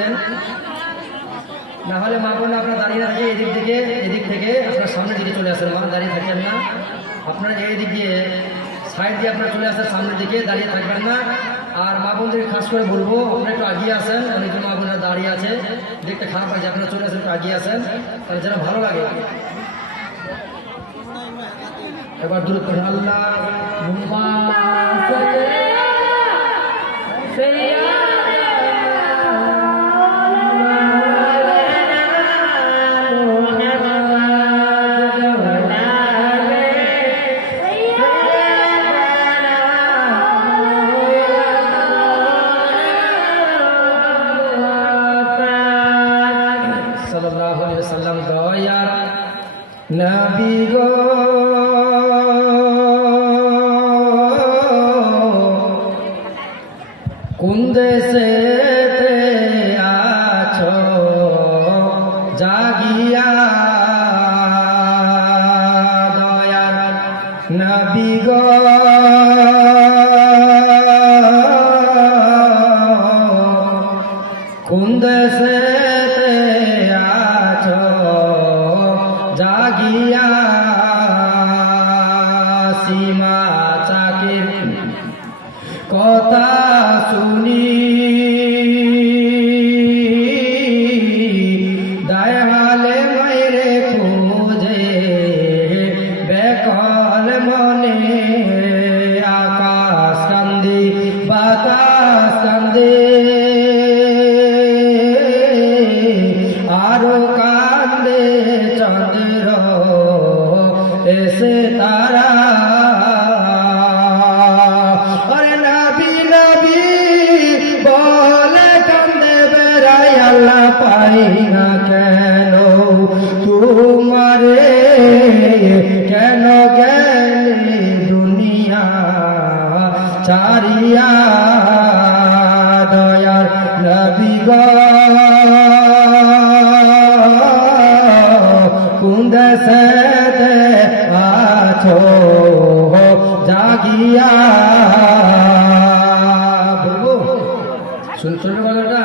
দেন, না হলে মা বোন আপনার দাঁড়িয়ে থাকে এদিক থেকে আপনার সামনের দিকে চলে আসেন, মা দাঁড়িয়ে থাকবেন না, আপনার এই দিক দিয়ে সাইড দিয়ে আপনার চলে আসেন সামনের দিকে, দাঁড়িয়ে থাকবেন না। আর মা বোনদেরকে খাস করে বলবো আপনারা একটু আগিয়ে আসেন, অনেকজন মা বোনেরা দাঁড়িয়ে আছে, দেখতে খারাপ লাগে, আপনারা চলে আসেন, একটু আগিয়ে আসেন, তাহলে যেন ভালো লাগে। এবার দূর করেন আল্লাহ সাল্লাল্লাহু আলাইহি ওয়াসাল্লাম দয়ার নবী গো কোন দেশেতে আছো জাগিয়া দয়ার নবী গো কোন দেশেতে আছো জাগিয়া সীমা চাকির কথা শুনি দয়ালে মাইরে খোঁজে বেকল মনে আকাশ কান্দি বাতাস কান্দে আরো কান্দে চন্দ্র এসে তারা পাই না কেন তোমারে, কেন গেলে দুনিয়া চারিয়া দয়ার নবী গো কোন দেশেতে আছো জাগিয়া বলবো শুনছো কথাটা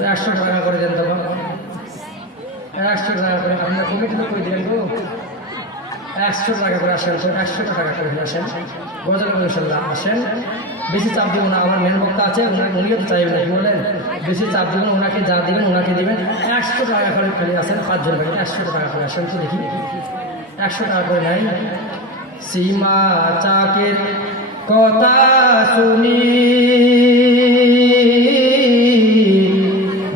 100 টাকা করে দেন, তখন 100 টাকা করে আপনার কমিটি তো করে দেবেন গো, 100 টাকা করে আসেন, 100 টাকা করে আসেন, গজল ইনশাল্লাহ আসেন, বেশি চাপ দেবো না, আমার মেন বক্তা আছে উনিও তো চাইবেন কি বলেন, বেশি চাপ দেবেন, ওনাকে যা দেবেন ওনাকে দেবেন, 100 টাকা করে খালি আসেন, 5 জন করে 100 টাকা করে আসেন, তো দেখি 100 টাকা করে নাই। সীমা চাকের কথা শুনি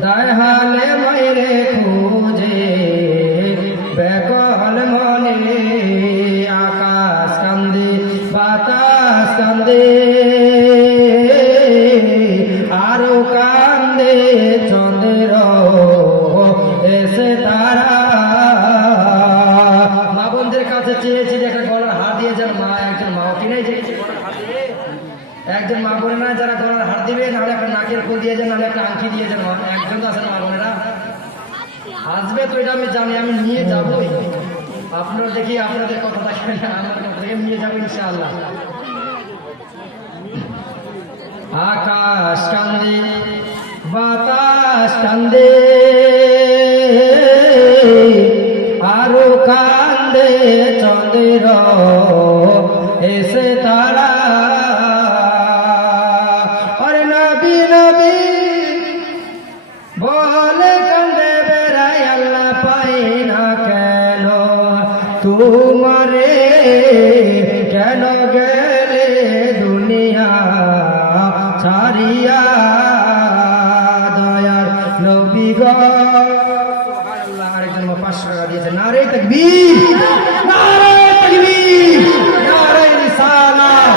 দয়ালে মাইরে খোঁজে বেকল মনে আকাশ কান্দে বাতাস কান্দে আরো কান্দে চন্দ্র এসে তারা। মা বোনদের কাছে চেয়েছি যে একটা গলার হার দিয়ে যান, মা একজন মা কিনে চেয়েছে গলার হার দিয়ে, একজন মা বোনেরা যারা গলার হার দিবে, নাহলে একটা নাকের ফুল দিয়ে যান, নাহলে একটা আংটি দিয়ে যান, একজন তো আছেন মা বোনেরা আসবে, তো এটা আমি জানি, আমি নিয়ে যাবই, আপনারা দেখি আপনাদের কথা দেখবেন, আমার কথা থেকে নিয়ে যাবো ইনশাআল্লাহ। আকাশ কান্দে বাতাস কান্দে আরো কান্দে চন্দ্র এসে তারা আরে নবী নবী বলে কান্দে বেড়াই আল্লাহ পাই না কেন তোমারে, কেন গেলে দুনিয়া ছাড়িয়া দয়ার নবী গো সুবহানাল্লাহ। আরেকজন 500 টাকা দিয়েছে, নারে তাকবীর নারে তাকবীর নারে রিসালাত।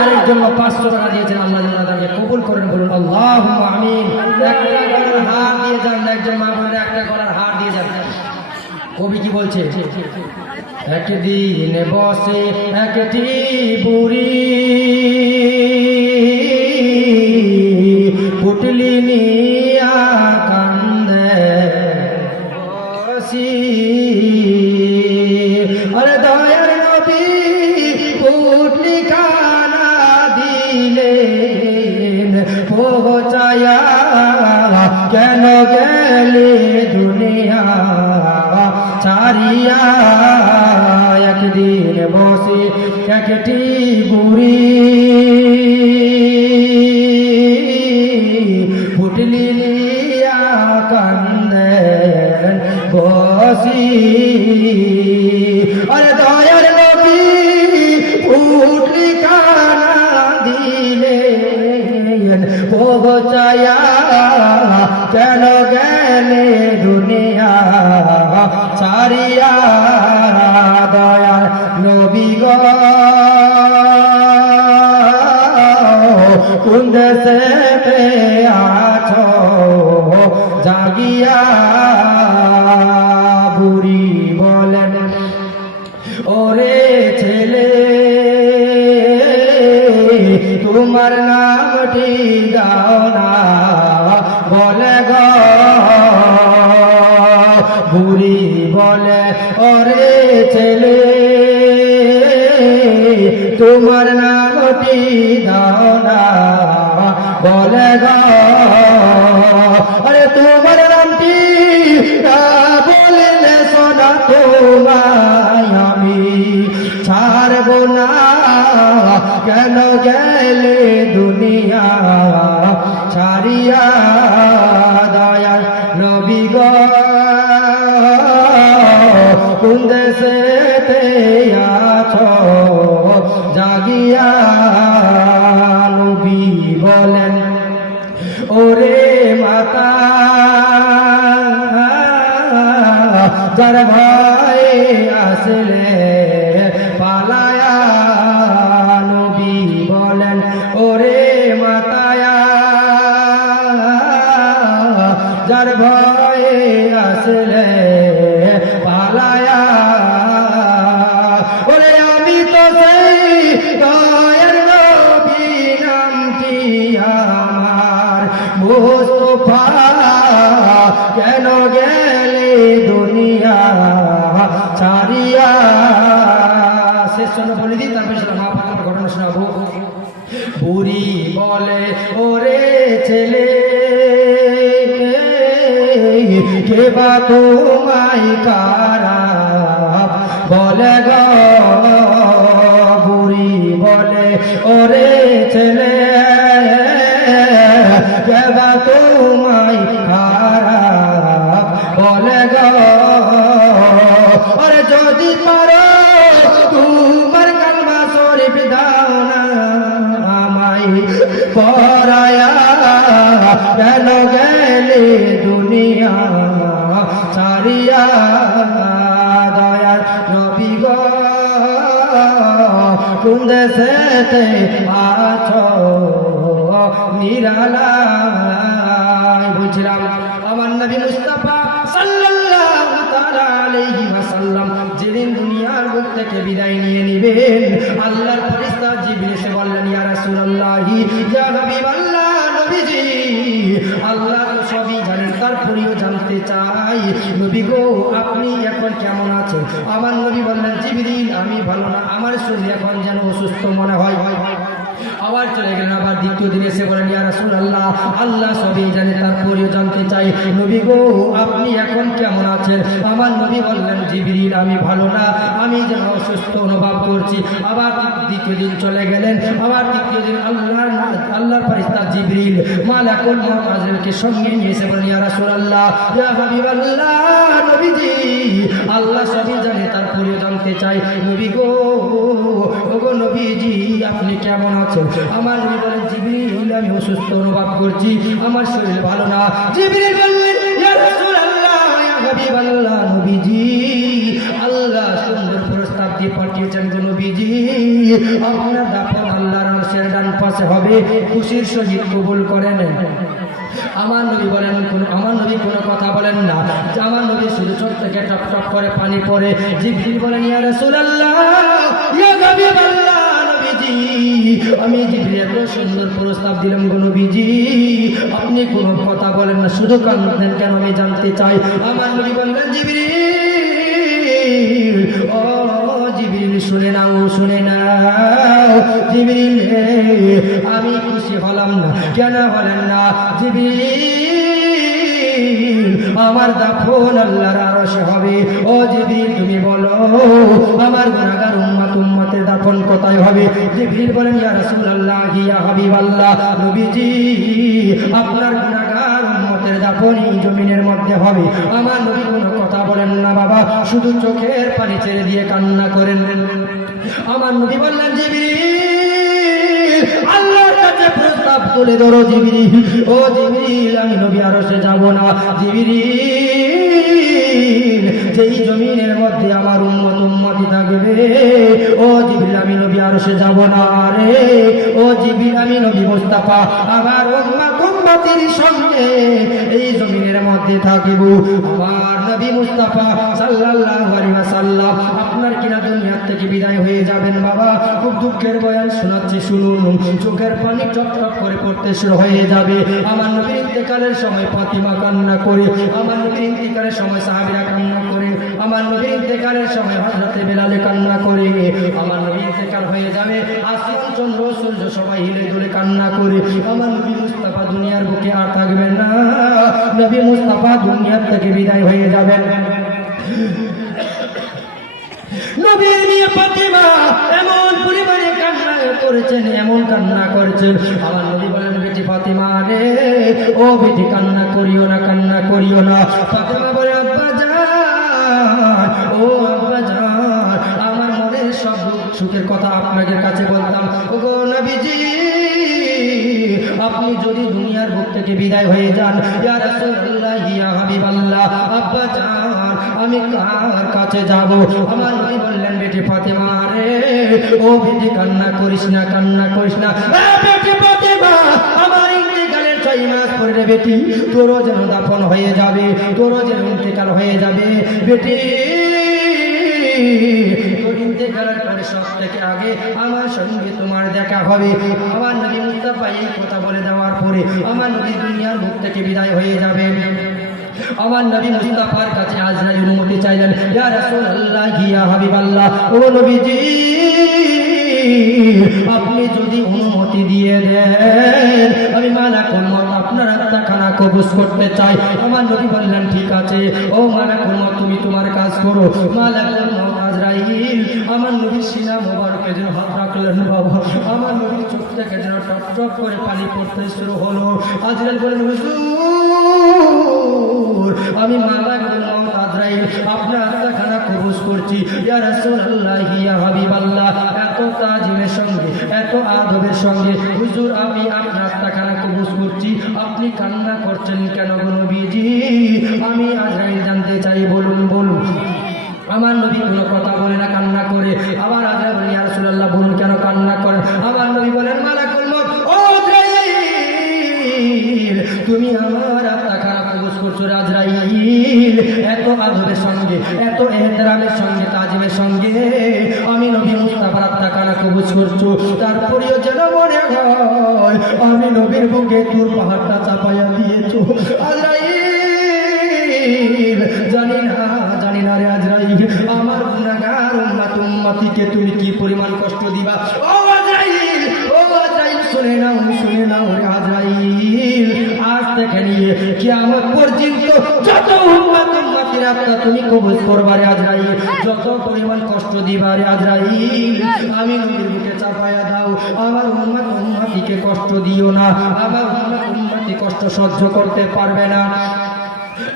আরেকজন 500 টাকা দিয়েছেন, আল্লাহ যেন তাকে কবুল করেন, বলুন আল্লাহুম্মা আমিন। একটা গলার হার দিয়ে যান, একজন মা বোনের একটা গলার হার দিয়ে যান। কবি কি বলছে, একদিন বসে একটি বুড়ি পুটলি নিয়া কান্দে বসি, আরে দয়ার নবী পুটলি কানা দিলেন পৌঁছায়া কেন গেলে দুনিয়া ছাড়িয়া একদিন বসে একটি বুড়ি পুটলি নিয়া কান্দেন বসি আরে দয়ার নবী পুটলি কানা দিলেন পৌঁছায়া কেন গেলে দুনিয়া ছাড়িয়া দয়ার নবী গো কোন দেশে আছো জাগিয়া বুড়ি বলেন ওরে ছেলে তোমার নামটি দাও না বলে গো বুড়ি বলে ওরে ছেলে তোমার নামটি দাও না বলে গো আরে তোমার নামটি না বললে শোনা তোমায় আমি ছাড়ব না কেন গেলে দুনিয়া ছাড়িয়া দয়াল নবী গো কোন দেশেতে আছো জাগিয়া নবী বলেন ওরে মাতা যার ভয় আসলে পালায়া নবী বলেন ওরে মাতায়া যার ভয় আসলে পালায়া ওরে আমি তো সেই দয়ার নবী নামটি আমার মুস্তাফা কেন গেলে দুনিয়া ছাড়িয়া শেষ জন্য বলে দিই তারপরে সেটা মা বাবার ঘটনা শোনাবো বুড়ি বলে ওরে ছেলে কে বা তোমায় কারা বলে গো বুড়ি বলে ওরে ছেলে কে বা তোমায় কারা বলে গো আরে যদি পারো তোমার কালমা শরীফ দাও না আমায় পরায়া কেন গেলে দুনিয়া ছাড়িয়া দয়ার নবী গো কোন দেশেতে আছো নিরালায় বুঝলাম আমার নবী মুস্তাফা সাল্লাল্লাহু তাআলা আলাইহি ওয়াসাল্লাম যেদিন দুনিয়ার বুক থেকে বিদায় নিয়ে নেবেন আল্লাহর ফেরেশতা জিবরিল এসে বললেন ইয়া রাসূলুল্লাহি ইয়া হাবিবাল্লাহ নবীজি আল্লাহ তো সবই জানেন তারপরেও জানতে চাই নবী গো আপনি এখন কেমন আছেন আমার নবী বললেন জিবরিল আমি ভালো না আমার শরীর এখন যেন অসুস্থ মনে হয় আবার চলে গেলেন আবার দ্বিতীয় দিন এসে বলেন ইয়া রাসূলুল্লাহ আল্লাহ সবই জানে তারপরেও জানতে চাই নবী গো আপনি এখন কেমন আছেন আমার নবী বললেন জিবরিল আমি ভালো না আমি যেন অসুস্থ অনুভব করছি আবার দ্বিতীয় দিন চলে গেলেন আবার তৃতীয় দিন আল্লাহর ফেরেশতা জিবরিল মালাকুল মউত আজরাইলকে সঙ্গে নিয়ে এসে বলেন ইয়া রাসূলুল্লাহ ইয়া হাবিবাল্লাহ নবীজি আল্লাহ সবই জানে তারপরেও জানতে চাই নবী গো ওগো নবীজি আপনি কেমন আছেন আমার নবী বলেন জিবরিল আমি অসুস্থ অনুভব করছি আমার শরীর ভালো না জিবরিল বললেন ইয়া রাসূলুল্লাহ ইয়া হাবিবাল্লাহ নবীজি আল্লাহ সুন্দর প্রস্তাব দিয়ে পাঠিয়েছেন গো নবীজি আপনার দাফন আল্লাহর আরশের ডান পাশে হবে খুশির সহিত কবুল করে নেন আমার নবী বলেন আমার নবী কোনো কথা বলেন না আমার নবী শুধু চোখ থেকে টপ টপ করে পানি পড়ে জিবরিল বলেন ইয়া রাসূলুল্লাহ ইয়া হাবিবাল্লাহ নবীজি আমি জিবরিল এত সুন্দর প্রস্তাব দিলাম গো নবীজি আপনি কোনো কথা বলেন না শুধু কাঁদতেন কেন আমি জানতে চাই আমার নবী বললেন জিবরিল ও জিবরিল শুনে নাও জিবরিল আমি খুশি হলাম না কেন বলেন না জিবরিল আমার দাফন আল্লাহর আরশে হবে। ও জিবরিল তুমি বলো আমার গুনাহগার উম্মতের দাফন কোথায় হবে? জিবরিল বলেন ইয়া রাসূলুল্লাহ ইয়া হাবিবাল্লাহ, নবীজি আপনার গুনাহগার উম্মতের দাফন এই জমিনের মধ্যে হবে। আমার নবী কোনো কথা বলেন না বাবা, শুধু চোখের পানি ছেড়ে দিয়ে কান্না করেন। আমার নবী বললেন জিবরিল আল্লাহর কাছে প্রস্তাব তুলে ধরো। জিবরিল ও জিবরিল আমি নবী আরশে যাব না। জিবরিল যেই জমিনের মধ্যে আমার উম্মতি থাকবে, ও জিবরিল আমি নবী আরশে যাব না রে। ও জিবরিল আমি নবী মুস্তাফা আমার উম্মতির সঙ্গে এই জমিনের মধ্যে থাকিব। আমার নবী মুস্তাফা সাল্লাল্লাহু আলাইহি ওয়াসাল্লাম আপনার কিনা দুনিয়া থেকে বিদায় হয়ে যাবেন বাবা। খুব দুঃখের বয়ান শোনাচ্ছি শুনুন, চোখের পানি টপ টপ করে পড়তে শুরু হয়ে যাবে। আমার নবীর ইন্তেকালের সময় ফাতিমা কান্না করে, আমার নবীর ইন্তেকালের সময় সাহাবীরা কান্না করে, আমার নবীর ইন্তেকালের সময় হযরতে বেলাল কান্না করে। আমার নবীর ইন্তেকাল হয়ে যাবে, আসমান চন্দ্র সূর্য সবাই হিলে দুলে কান্না করে। আমার নবী মুস্তাফা দুনিয়ার বুকে আর থাকবেন না, নবী মুস্তাফা দুনিয়ার থেকে বিদায় হয়ে যাবেন। নবী নিয়ে ফাতিমা এমন পরিমাণে কান্না করেছেন, এমন কান্না করেছেন। আমার নবী বলেন বেটি ফাতিমা রে, ও বেটি কান্না করিও না, কান্না করিও না। ফাতিমা বলে আব্বা জান, ও আব্বা জান আমার মনের সব সুখের কথা আপনাদের কাছে বলতাম। ওগো নবীজি আপনি যদি দুনিয়ার বুক থেকে বিদায় হয়ে যান, ইয়া রাসূলুল্লাহ ইয়া হাবিবাল্লাহ আব্বা জান আমি কার কাছে যাব? আমার নবী বললেন বেটি ফাতিমা রে, ও বেটি কান্না করিস না, কান্না করিস না। বেটি ফাতিমা আমার ইন্তেকালের 6 মাস পরে রে বেটি তোরও যেন দাফন হয়ে যাবে, তোরও যেন ইন্তেকাল হয়ে যাবে। বেটি তোর ইন্তেকালের পরে সব থেকে আগে আমার সঙ্গে তোমার দেখা হবে। আমার নবী মুস্তাফা এই কথা বলে দেওয়ার পরে আমার নবী দুনিয়ার বুক থেকে বিদায় হয়ে যাবে। আমার নবী মুস্তাফার কাছে আজরাইল অনুমতি চাইলেন, ইয়া রাসূলুল্লাহ ইয়া হাবিবাল্লাহ, ও নবীজি আপনি যদি অনুমতি দিয়ে দেন আমি মালাকুল মউত আপনার আত্মাখানা কবজ করতে চাই। আমার নবী বললেন ঠিক আছে, ও মালাকুল মউত তুমি তোমার কাজ করো। মালাকুল মউত আজরাইল আমার নবীর সিনা মোবারকে যেন হাত রাখলেন বাবা, আমার নবীর চোখ থেকে যেন টপ টপ করে পানি পড়তে শুরু হলো। আজরাইল বলেন হুজুর আমি মালাকুল মউত আজরাইল আপনার আত্মাখানা কবজ করছি। ইয়া রাসূলুল্লাহ ইয়া হাবিবাল্লাহ এত তাজিমের সঙ্গে, এত আদবের সঙ্গে হুজুর আমি আপনার আত্মাখানা কবজ করছি, আপনি কান্না করছেন কেন গো নবীজি? আমি আজরাইল জানতে চাই, বলুন বলুন। আমার নবী কোনো কথা বলে না, কান্না করে। আবার আজরাইল বলেন ইয়া রাসূলুল্লাহ বলুন কেন কান্না করেন? আমার নবী বলেন মালাকুল মউত ও আজরাইল তুমি আমার আত্মাখানা কবজ করছো। আজরাইল এত আদবের সঙ্গে, এত এহতেরামের সঙ্গে, তাজিমের সঙ্গে আমি নবী মুস্তাফার আত্মাখানা কবজ করছো, তারপরেও যেন মনে হয় আমি নবীর বুকে তোর পাহাড়টা চাপাইয়া দিয়েছো। আজরাইল জানি না রে আজরাইল আমার গুনাহগার উম্মতিকে তুমি কি পরিমাণ কষ্ট দিবা। ও আজরাইল, ও আজরাইল শুনে নাও রে আজরাইল, আজ থেকে নিয়ে কিয়ামত পর্যন্ত যত উম্মতির আত্মা তুমি কবজ করবা রে আজরাইল, যত পরিমাণ কষ্ট দিবা রে আজরাইল আমি নবীর বুকে চাপায়া দাও। আমার উম্মতিকে কষ্ট দিও না, আমার উম্মতি কষ্ট সহ্য করতে পারবে না।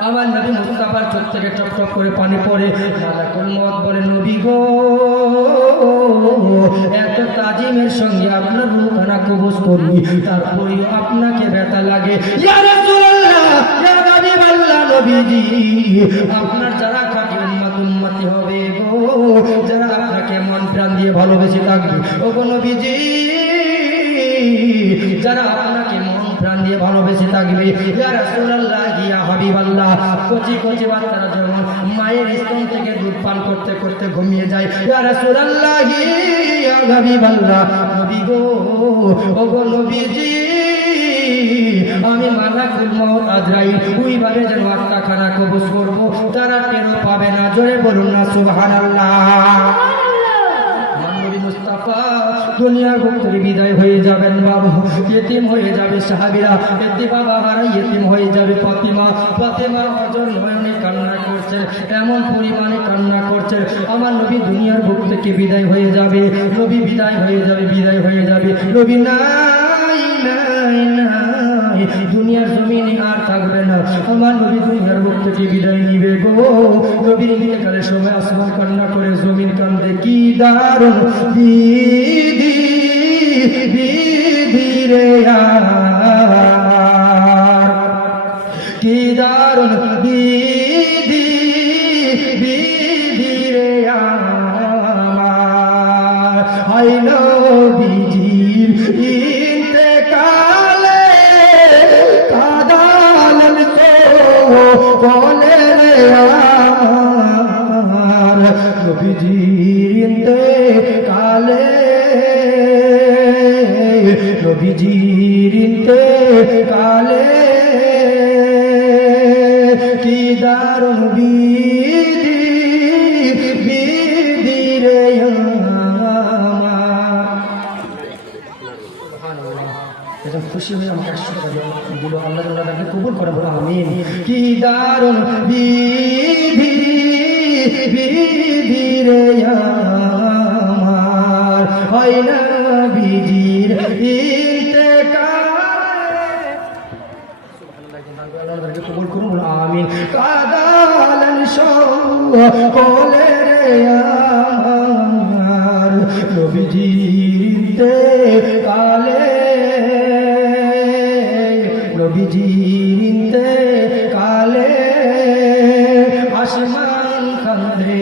আমার নবী মুস্তাফার চোখ থেকে টপ টপ করে পানি পড়ে। মালাকুল মউত বলে নবী গো এত তাজিমের সঙ্গে আপনার রূহখানা কবজ করি, তারপরে আপনাকে ব্যথা লাগে। ইয়া রাসূলুল্লাহ ইয়া হাবিবাল্লাহ নবীজি আপনার যারা খাঁটি উম্মতি হবে গো, যারা আপনাকে মন প্রাণ দিয়ে ভালোবেসে থাকবে ও গো নবীজি, যারা আপনাকে মন প্রাণ দিয়ে ভালোবেসে থাকবে। ইয়া রাসূলুল্লাহ ইয়া হাবিবাল্লাহ কচি কচি বাচ্চারা যেমন মায়ের স্তন থেকে দুধ পান করতে করতে ঘুমিয়ে যায়, ইয়া রাসূলুল্লাহ ইয়া হাবিবাল্লাহ নবী গো ও গো নবীজি আমি মালাকুল মউত আজরাইল ওইভাবে যেন আত্মাখানা কবজ করব, তারা টেরও পাবে না। জোরে বলুন না সুবহানাল্লাহ। নবী মুস্তাফা দুনিয়ার বুক থেকে বিদায় হয়ে যাবেন বাবা, ইতিম হয়ে যাবে সাহাবীরা, এতে বাবা হারাই ইতিম হয়ে যাবে ফাতিমা। ফাতিমা হযরত নয়নে কান্না করছেন, এমন পরিমাণে কান্না করছেন, আমার নবী দুনিয়ার বুক থেকে বিদায় হয়ে যাবে, নবী বিদায় হয়ে যাবে, বিদায় হয়ে যাবে, নবী নাই নাই নাই, দুনিয়ার জমিনে আর থাকবে না, আমার নবী দুনিয়ার বুক থেকে বিদায় নিবে গো। নবীর ইন্তেকালের সময় আসমান কান্না করে, জমিন কান্দে, কি দারুণ বিধি বিধি রে কি দারুণ বিধি বিধি রে আমার, হায় নবীজির ইন্তেকালে কাঁদালেন বলে রে আমার, নবীজির ইন্তেকালে, নবীজির ইন্তেকালে কি দারুণ বিধি বিধি রে আমার। খুশি হয়ে আমাকে 100 টাকা দিল, আল্লাহ তাকে কবুল করে, বলো আমিন। কি দারুণ বিধি বিধি রে আমার, হয় না বিধির ইন্তেকালে কবুল করুন, বলো আমিন। কাদালেন সকলে রে আমার, নবীজির ইন্তেকালে, নবীজির ইন্তেকালে আসমান কান্দে,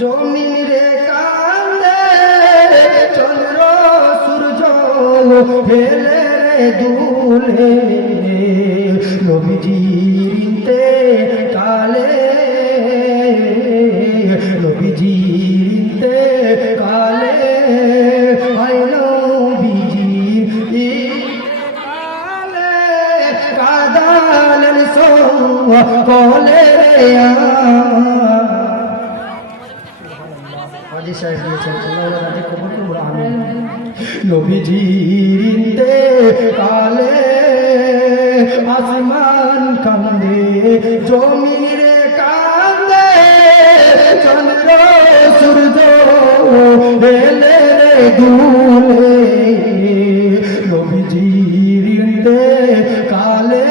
জমিন রে কান্দে, চন্দ্র সূর্য হেলে রে দুলে, নবীজির ইন্তেকালে, নবীজির ইন্তেকালে, হায় নবীজির ইন্তেকালে কাঁদালেন সকলে রে আমার। হাজী সাহেব দিয়েছেন, আল্লাহ তাকে কবুল করুন, আমিন। নবীজির ইন্তেকালে আসমান কান্দে, জমিন রে কান্দে, চন্দ্র সূর্য হেলে রে দুলে, নবীজির ইন্তেকালে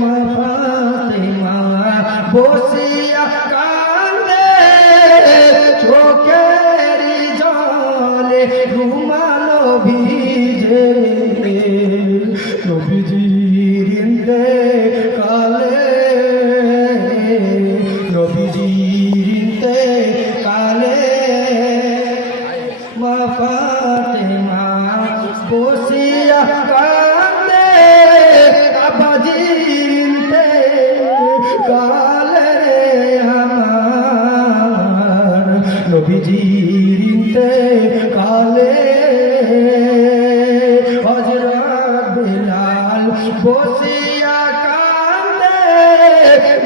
মা ফাতিমা বসিয়া কান্দে, চোখের জলে ঘুমালো ভিজে, নবীজির ইন্তেকালে, নবীজির ইন্তেকালে মা ফাতিমা বসিয়া কান্দে, আবাজির ইন্তেকালে রে আমার, নবীজির ইন্তেকালে হযরত বিলাল বসিয়া কান্দে,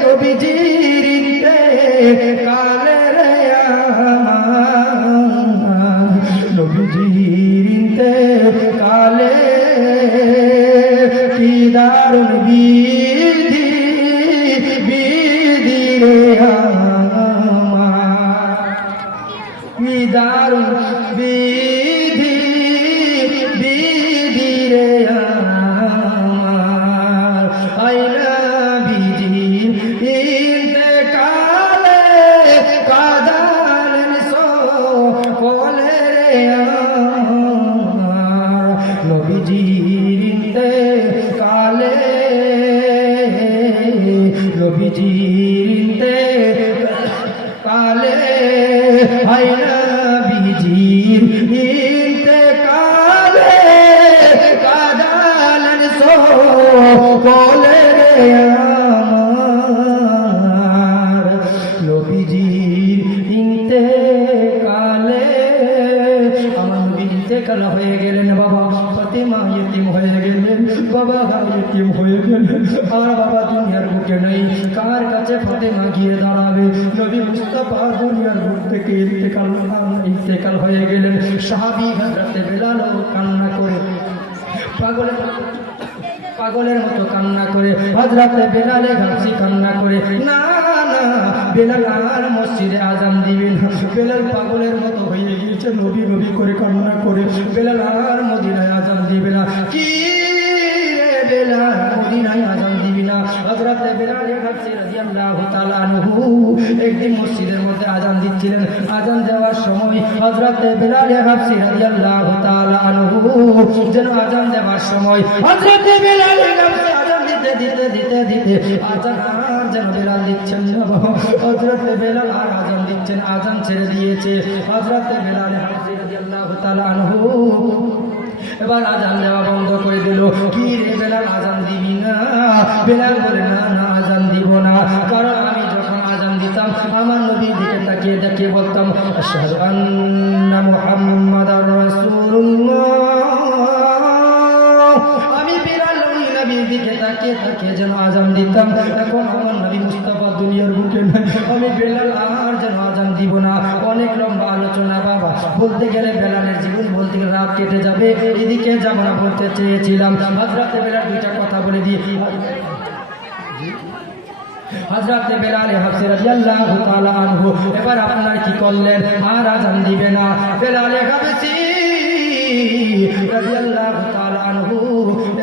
নবীজির ইন্তেকালে রে আমার, নবীজির ইন্তেকালে কি দারুণ বিধি বিধি রে আমার, কি দারুণ বিধি বিধি রে আমার, হায় নবীজির ইন্তেকালে কাঁদালেন সকলে রে আমার, নবীজির ইন্তেকালে, নবীজির ইন্তেকালে, হায় নবীজির ইন্তেকালে কাঁদালেন সকলে রে আমার, নবীজির ইন্তেকালে, আমার নবী ইন্তেকাল হয়ে গেলেন বাবা, ফাতিমা ইতিম হয়ে গেলেন বাবা, ইতিম হয়ে গেলেন, আর বাবা দুনিয়ার বুকে নেই। আমার কাছে ফাতেমা গিয়ে দাঁড়াবে। নবী মুস্তাফা দুনিয়ার বুক থেকে ইন্তেকাল হয়ে গেলেন। সাহাবী হযরতে বেলাল কান্না করে পাগলের মতো কান্না করে, হযরতে বেলালে গাছি কান্না করে, না না বেলাল আর মসজিদে আজান দিবেন। বেলাল পাগলের মতো হয়ে গিয়েছে, নবী নবী করে কান্না করে, বেলাল আর মদিনায় আজান দিবে না। কি রে বেলাল মদিনায় আজান দিবি না? হযরতে বেলাল রাদিয়াল্লাহু তাআলা আনহু একদিন মসজিদের মধ্যে আজান দিচ্ছিলেন। আজান দেওয়ার সময় হযরতে বেলাল রাদিয়াল্লাহু তাআলা আনহু যেন আজান দেওয়ার সময় হযরতে বেলাল আজান দিতে দিতে দিতে দিতে আজান আর যেন বেলাল দিচ্ছেন না। হযরতে বেলাল আর আজান দিচ্ছেন, আজান ছেড়ে দিয়েছে। হযরতে বেলাল রাদিয়াল্লাহু তাআলা আনহু এবার আজান দেওয়া বন্ধ করে দিল। কি রে বেলাল আজান দিবি না? বেলাল বলে, না না আজান দিব না, কারণ আমি যখন আজান দিতাম আমার নবীর দিকে তাকিয়ে তাকিয়ে বলতাম আশহাদু আন্না মুহাম্মাদার রাসূলুল্লাহ। আমি বেলাল নবীর দিকে তাকিয়ে তাকিয়ে যেন আজান দিতাম। এখন আমার নবী মুস্তাফা দুনিয়ার বুকে নাই, আমি বেলাল আর যেন আজান দিব না। অনেক লম্বা আলোচনা বাবা, বলতে গেলে বেলালের জীবন বলতে গেলে রাত কেটে যাবে। এদিকে জামানা বলতে চেয়েছিলাম, হযরতে বেলাল দুইটা কথা বলে দিয়ে হযরতে বেলাল রাদিয়াল্লাহু তাআলা আনহু এবার আপনারা কি করলেন? আর আজান দিবে না। বেলাল রাদিয়াল্লাহু তাআলা আনহু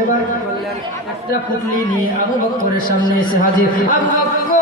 এবার কি করলেন? একটা পুটলি নিয়ে আবু বকরের সামনে এসে হাজির। আবু বকর,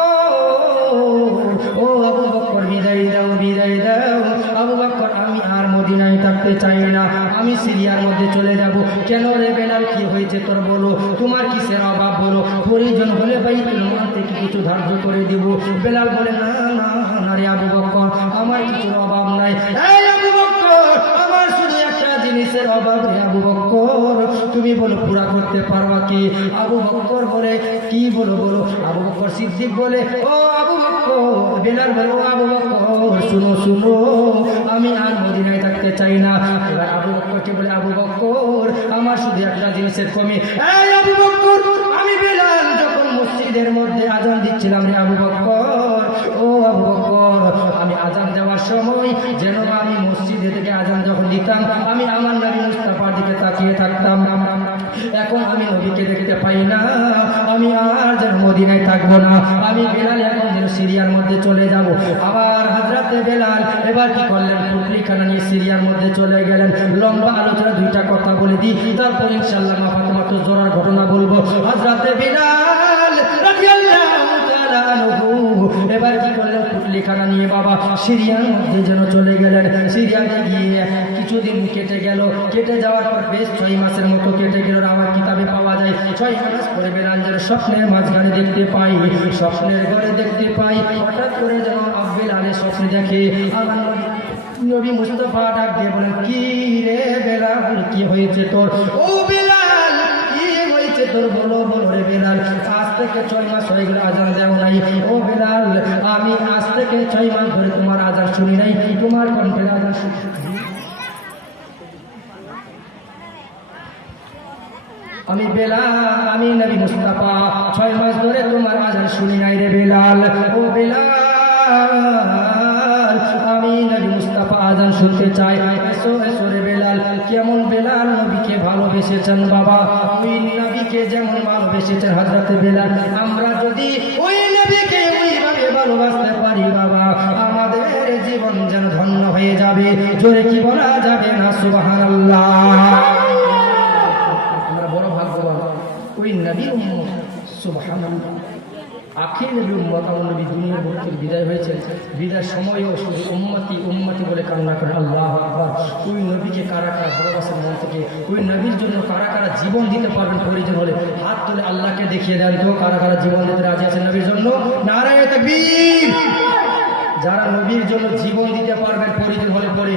ও আবু বকর বিদায় দাও, বিদায় দাও। আবু বকর, আমি আর মদিনায় থাকতে চাই না, আমি সিরিয়ার মধ্যে চলে যাব। কেন রে বেলাল, কি হয়েছে তোর বলো, তোমার কিসের অভাব বলো, প্রয়োজন হলে বাইতুল মাল থেকে কিছু ধার্য করে দিব। বেলাল বলে, না না না রে আবু বকর, আমার কিছুর অভাব নাই। এই আবু বকর, আমার শুধু একটা জিনিসের অভাব রে আবু বকর, তুমি বলো পুরা করতে পারবা কি? আবু বকর বলে, কি বলো বলো? আবু বকর সিদ্দিক বলে, ও আবু বকর। বেলাল বলে, ও আবু বকর শুনো শুনো, আমি আর মদিনায় থাকতে চাই না। এবার আবু বকরকে বলে, আবু বকর আমার শুধু একটা জিনিসের কমি। এই আবু বকর, আমি বেলাল যখন মসজিদের মধ্যে আজান দিচ্ছিলাম রে আবু বকর, ও আবু বকর, আমি আজান দেওয়ার সময় যেন আমি মসজিদে থেকে আজান যখন দিতাম আমি আমার নবী মুস্তাফার দিকে তাকিয়ে থাকতাম। এখন আমি নবীকে দেখতে পাই না, আমি আর যেন মদিনায় থাকবো না, আমি বেলাল এখন যেন সিরিয়ার মধ্যে চলে যাব। আবার হযরতে বেলাল এবার কি করলেন? পুটলিখানা নিয়ে সিরিয়ার মধ্যে চলে গেলেন। লম্বা আলোচনা দুইটা কথা বলে দিই, তারপর ইনশাআল্লাহ মাত্র জোরার ঘটনা বলবো। হযরতে বেলাল রাদিয়াল্লাহু তাআলা আনহু এবার কি করলেন? পুটলিখানা নিয়ে বাবা সিরিয়ার মধ্যে যেন চলে গেলেন। সিরিয়াতে গিয়ে কিছুদিন কেটে গেল, কেটে যাওয়ার পর বেশ 6 মাসের মতো কেটে গেল। আমার কিতাবে পাওয়া যায় 6 মাস পরে বেলাল যেন স্বপ্নের মাঝখানে দেখতে পাই, স্বপ্নের ঘরে দেখতে পাই, হঠাৎ করে যেন বেলালের স্বপ্নে দেখে আমার নবী মুস্তাফা ডাক দিয়ে বলেন, কি রে বেলাল, কি হয়েছে তোর? ও বেলাল, কি হয়েছে তোর বলো বলো রে বেলাল, আজ থেকে 6 মাস হয়ে গেল আজান দেও নাই। ও বেলাল, আমি আজ থেকে 6 মাস ধরে তোমার আজান শুনি নাই, তোমার কণ্ঠের আজান শুনি। আমি বেলাল, আমি নবী মুস্তাফা 6 মাস ধরে তোমার আজান শুনি নাই রে বেলাল। ও বেলাল, আমি নবী মুস্তাফা আজান শুনতে চাই, এসো এসো রে বেলাল। কেমন বেলাল নবীকে ভালোবেসেছেন বাবা, ওই নবীকে যেমন ভালোবেসেছেন হযরতে বেলাল, আমরা যদি ওই নবীকে ওইভাবে ভালোবাসতে পারি বাবা, আমাদের জীবন যেন ধন্য হয়ে যাবে। জোরে কি বলা যাবে না সুবহানাল্লাহ? ওই নবীর উম্মত, সুবহানাল্লাহ, আখির নবী উম্মত, আমার নবী দুনিয়ার ভক্তির বিদায় হয়েছে। বিদায় সময়ও শুধু উম্মতি উম্মতি বলে কান্না করে। আল্লাহু আকবার। ওই নবীকে কারা কারা ভালোবাসেন মন থেকে? ওই নবীর জন্য কারা কারা জীবন দিতে পারবেন প্রয়োজন হলে? হাত তুলে আল্লাহকে দেখিয়ে দেন তো কারা কারা জীবন দিতে রাজি আছেন নবীর জন্য? নারায়ে তাকবীর। যারা নবীর জন্য জীবন দিতে পারবেন প্রয়োজন হলে পরে,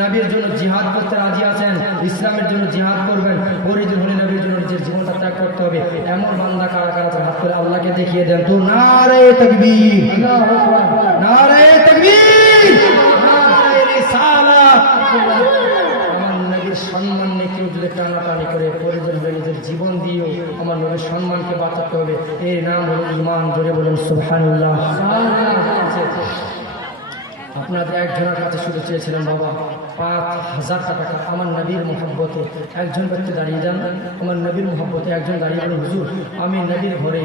নবীর জন্য জিহাদ করতে রাজি আছেন, ইসলামের জন্য জিহাদ করবেন, প্রয়োজন হলে নবীর জন্য নিজের জীবনটা ত্যাগ করতে হবে, এমন বান্দা কারা কারা হাত করে আল্লাহকে দেখিয়ে দেন তো নারায়ে তাকবীর, নারায়ে তাকবীর, নারায়ে রিসালাত। আমার নবীর নবীর সম্মান নিয়ে কেউ যদি টানাটানি করে প্রয়োজন হয়ে নিজের জীবন দিয়েও আমার নবীর সম্মানকে বাঁচাতে হবে। এর নাম হলো ঈমান। জোরে বলুন সুবহানাল্লাহ। আপনাদের একজনের কাছে শুধু চেয়েছিলাম বাবা 5,000 টাকা আমার নবীর মোহাব্বতে। একজন ব্যক্তি দাঁড়িয়ে যান, আমার নবীর মোহাব্বতে একজন দাঁড়িয়ে বলেন হুজুর আমি নবীর ঘরে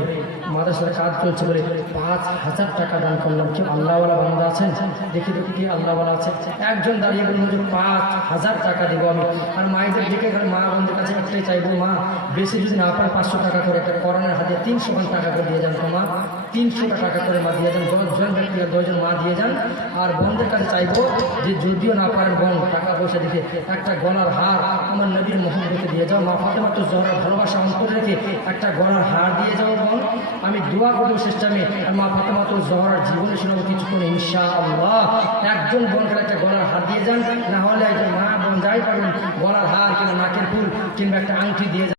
মাদ্রাসার কাজ চলছে বলে 5,000 টাকা দান করলাম। কি আল্লাহওয়ালা বান্দা আছেন? দেখি দেখি কি আল্লাহওয়ালা আছে। একজন দাঁড়িয়ে বলেন হুজুর 5,000 টাকা দেবো আমি। আর মায়েদের দিকে মা বোনদের কাছে একটাই চাইবো, মা বেশি যদি না পান 500 টাকা করে একটা কোরআনের হাতে 300 টাকা করে দিয়ে যান। তো মা 300 টাকা করে মা দিয়ে যান। 10 জন ব্যক্তি 10 জন মা দিয়ে যান। আর বোনদের কাছে চাইবো যে যদিও না পারেন বোন টাকা পয়সা দিতে একটা গলার হার আমার নবীর মোহাম্মদকে দিয়ে যাও। মা ফাতেমা তো জহরার ভালোবাসা অন্তর রেখে একটা গলার হার দিয়ে যাও বোন। আমি দোয়া করবো শেষটামে মা ফাতেমা তো জহরার জীবনে শোনাবো কিছুক্ষণ ইনশাআল্লাহ। একজন বোনকে একটা গলার হার দিয়ে যান, না হলে একজন মা বোন যাই পারেন গলার হার কিংবা নাকের ফুল কিংবা একটা আংটি দিয়ে যান।